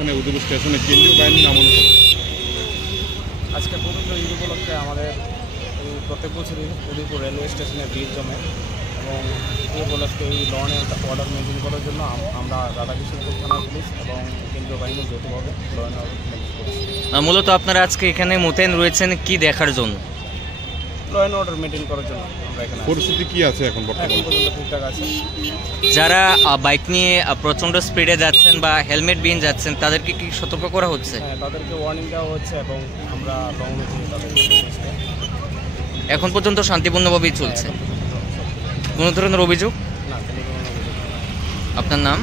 এখানে উদয়পুর স্টেশনে কেন্দ্রীয় বাহিনী নামানো হলো? আজকে পবিত্র ঈদ উপলক্ষে আমাদের এই প্রত্যেক বছরই উদয়পুর রেলওয়ে স্টেশনে ভিড় জমে এবং এই উপলক্ষে এই ল অ্যান্ড অর্ডার মেনটেন করার জন্য আমরা রাধাকৃষ্ণপুর থানা পুলিশ এবং কেন্দ্রীয় বাহিনী যৌথভাবে ল অ্যান্ড অর্ডার মেনটেন করছি। মূলত আপনারা আজকে এখানে মোতায়েন রয়েছেন কি দেখার জন্য? ল অ্যান্ড অর্ডার মেনটেন করার জন্য আমরা এখানে পরিস্থিতি কি আছে এখন এখন বর্তমানে? পর্যন্ত ঠিকঠাক আছে। যারা বাইক নিয়ে প্রচণ্ড স্পিডে যাচ্ছেন বা হেলমেট বিহীন যাচ্ছেন তাদেরকে কি সতর্ক করা হচ্ছে? হ্যাঁ, তাদেরকে ওয়ার্নিং দেওয়া হচ্ছে এবং আমরা ল অনুযায়ী তাদেরকে এখন পর্যন্ত শান্তিপূর্ণভাবেই চলছে, কোনো ধরনের অভিযোগ? না কোনো ধরনের অভিযোগ নেই। আপনার নাম?